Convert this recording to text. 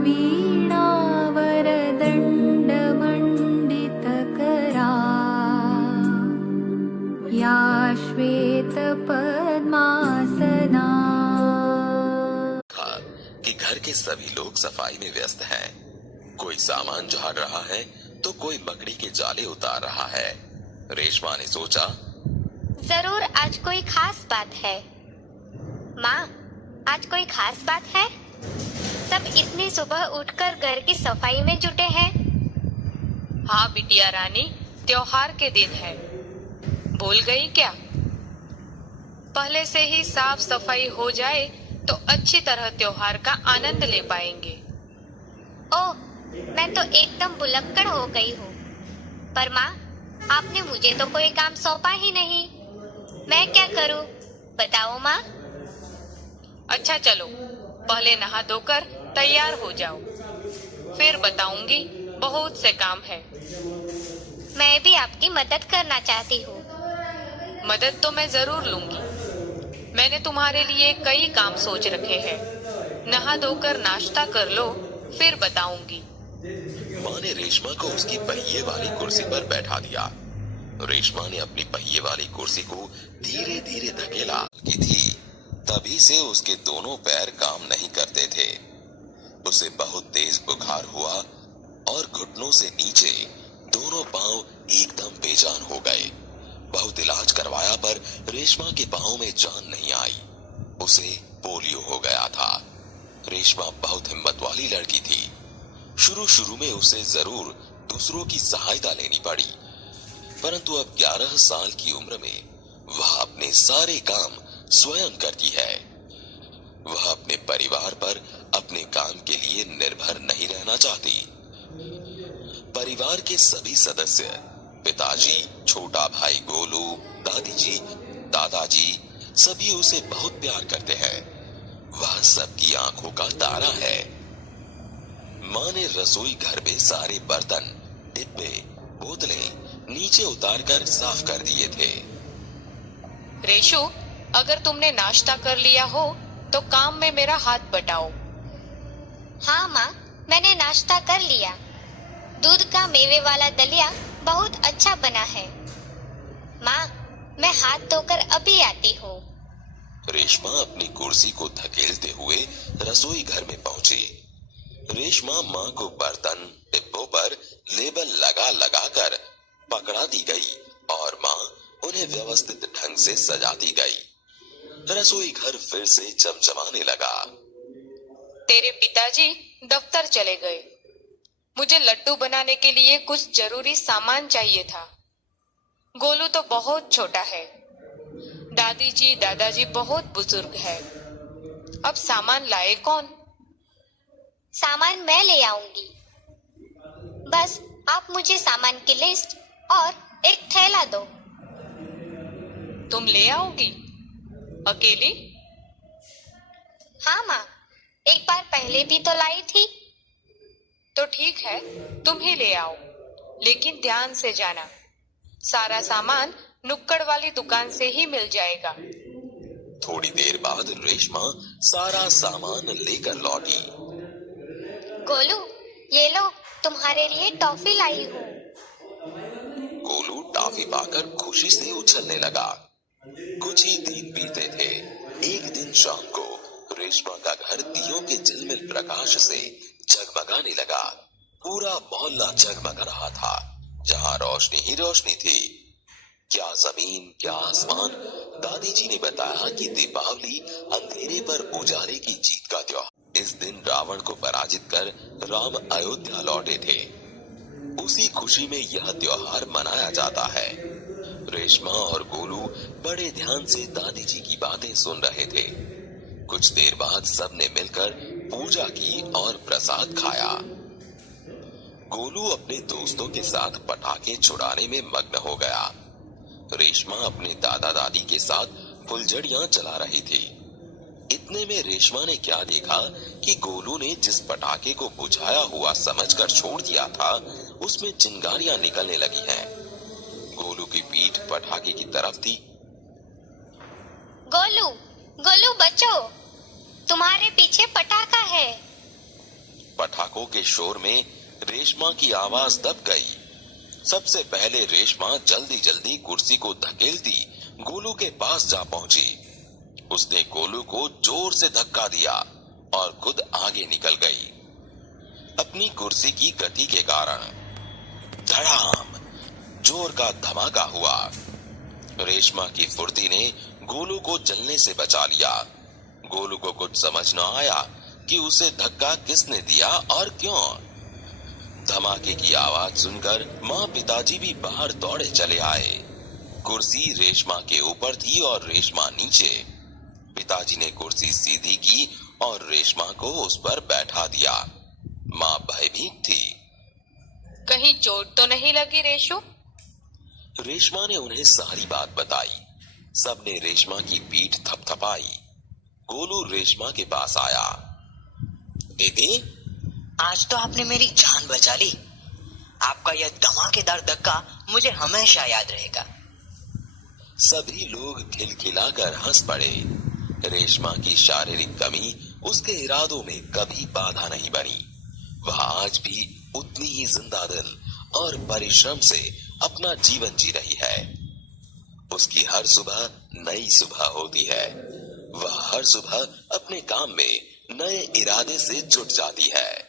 वीणावरदण्डमण्डितकरा या श्वेतपद्मासना। था कि घर के सभी लोग सफाई में व्यस्त हैं। कोई सामान झाड़ रहा है तो कोई मकड़ी के जाले उतार रहा है। रेशमा ने सोचा, जरूर आज कोई खास बात है। माँ, आज कोई खास बात है? सब इतनी सुबह उठकर घर की सफाई में जुटे हैं। हाँ बिटिया रानी, त्योहार के दिन है, भूल गई क्या? पहले से ही साफ सफाई हो जाए तो अच्छी तरह त्योहार का आनंद ले पाएंगे। ओह, मैं तो एकदम भुलक्कड़ हो गई हूँ। पर माँ, आपने मुझे तो कोई काम सौंपा ही नहीं। मैं क्या करूँ, बताओ माँ। अच्छा चलो, पहले नहा धोकर तैयार हो जाओ, फिर बताऊंगी। बहुत से काम है। मैं भी आपकी मदद करना चाहती हूँ। मदद तो मैं जरूर लूंगी। मैंने तुम्हारे लिए कई काम सोच रखे हैं। नहा धोकर नाश्ता कर लो, फिर बताऊंगी। माँ ने रेशमा को उसकी पहिए वाली कुर्सी पर बैठा दिया। रेशमा ने अपनी पहिए वाली कुर्सी को धीरे धीरे धकेला की थी। तभी से उसके दोनों पैर काम नहीं करते थे। उसे बहुत तेज बुखार हुआ और घुटनों से नीचे दोनों पांव एकदम बेजान हो गए। बहुत इलाज करवाया पर रेशमा के पांव में जान नहीं आई। उसे पोलियो हो गया था। रेशमा बहुत हिम्मत वाली लड़की थी। शुरू में उसे जरूर दूसरों की सहायता लेनी पड़ी, परंतु अब 11 साल की उम्र में वह अपने सारे काम स्वयं करती है। वह अपने परिवार पर अपने काम के लिए निर्भर नहीं रहना चाहती। परिवार के सभी सदस्य, पिताजी, छोटा भाई गोलू, दादी जी, दादाजी, सभी उसे बहुत प्यार करते हैं। वह सबकी आंखों का तारा है। माँ ने रसोई घर में सारे बर्तन, डिब्बे, बोतलें नीचे उतारकर साफ कर दिए थे। रेशु, अगर तुमने नाश्ता कर लिया हो तो काम में मेरा हाथ बटाओ। हाँ माँ, मैंने नाश्ता कर लिया। दूध का मेवे वाला दलिया बहुत अच्छा बना है। माँ, मैं हाथ धोकर अभी आती हूँ। रेशमा अपनी कुर्सी को धकेलते हुए रसोई घर में पहुंची। रेशमा माँ को बर्तन, डिब्बों पर लेबल लगा लगा कर पकड़ा दी गई और माँ उन्हें व्यवस्थित ढंग से सजाती गई। रसोई घर फिर से चमचमाने लगा। तेरे पिताजी दफ्तर चले गए। मुझे लड्डू बनाने के लिए कुछ जरूरी सामान चाहिए था। गोलू तो बहुत छोटा है। दादी जी, दादाजी बहुत बुजुर्ग है। अब सामान लाए कौन? सामान मैं ले आऊंगी। बस आप मुझे सामान की लिस्ट और एक थैला दो। तुम ले आओगी अकेली? हाँ माँ, एक बार पहले भी तो लाई थी। तो ठीक है, तुम ही ले आओ, लेकिन ध्यान से जाना। सारा सामान नुक्कड़ वाली दुकान से ही मिल जाएगा। थोड़ी देर बाद रेशमा सारा सामान लेकर लौटी। गोलू, ये लो, तुम्हारे लिए टॉफी लाई हूँ। गोलू टॉफी पाकर खुशी से उछलने लगा। कुछ ही दिन बीते थे। एक दिन शाम को रेशमा का घर दियों के झिलमिल प्रकाश से जगमगाने लगा। पूरा मोहल्ला जगमगा रहा था। जहाँ रोशनी ही रोशनी थी। क्या जमीन, क्या आसमान। दादी जी ने बताया कि दीपावली अंधेरे पर उजाले की जीत का त्योहार। इस दिन रावण को पराजित कर राम अयोध्या लौटे थे। उसी खुशी में यह त्योहार मनाया जाता है। रेशमा और गोलू बड़े ध्यान से दादी जी की बातें सुन रहे थे। कुछ देर बाद सबने मिलकर पूजा की और प्रसाद खाया। गोलू अपने दोस्तों के साथ पटाखे छुड़ाने में मग्न हो गया। रेशमा अपने दादा दादी के साथ फुलझड़ियां जला रही थी। इतने में रेशमा ने क्या देखा कि गोलू ने जिस पटाखे को बुझाया हुआ समझकर छोड़ दिया था, उसमें चिंगारियां निकलने लगी हैं। गोलू की पीठ पटाखे की तरफ थी। गोलू, गोलू बचो, तुम्हारे पीछे पटाखा है। पटाखों के शोर में रेशमा की आवाज दब गई। सबसे पहले रेशमा जल्दी जल्दी कुर्सी को धकेलती गोलू के पास जा पहुंची। उसने गोलू को जोर से धक्का दिया और खुद आगे निकल गई। अपनी कुर्सी की गति के कारण धड़ाम जोर का धमाका हुआ। रेशमा की फुर्ती ने गोलू को जलने से बचा लिया। गोलू को कुछ समझ न आया कि उसे धक्का किसने दिया और क्यों। धमाके की आवाज सुनकर माँ पिताजी भी बाहर दौड़े चले आए। कुर्सी रेशमा के ऊपर थी और रेशमा नीचे। पिताजी ने कुर्सी सीधी की और रेशमा को उस पर बैठा दिया। माँ भयभीत थी। कहीं चोट तो नहीं लगी रेशु? रेशमा ने उन्हें सारी बात बताई। सबने रेशमा की पीठ थपथपाई। गोलू रेशमा के पास आया। दीदी, आज तो आपने मेरी जान बचा ली। आपका यह धमाकेदार धक्का मुझे हमेशा याद रहेगा। सभी लोग खिलखिलाकर हंस पड़े। रेशमा की शारीरिक कमी उसके इरादों में कभी बाधा नहीं बनी। वह आज भी उतनी ही जिंदा दिल और परिश्रम से अपना जीवन जी रही है। उसकी हर सुबह नई सुबह होती है। वह हर सुबह अपने काम में नए इरादे से जुट जाती है।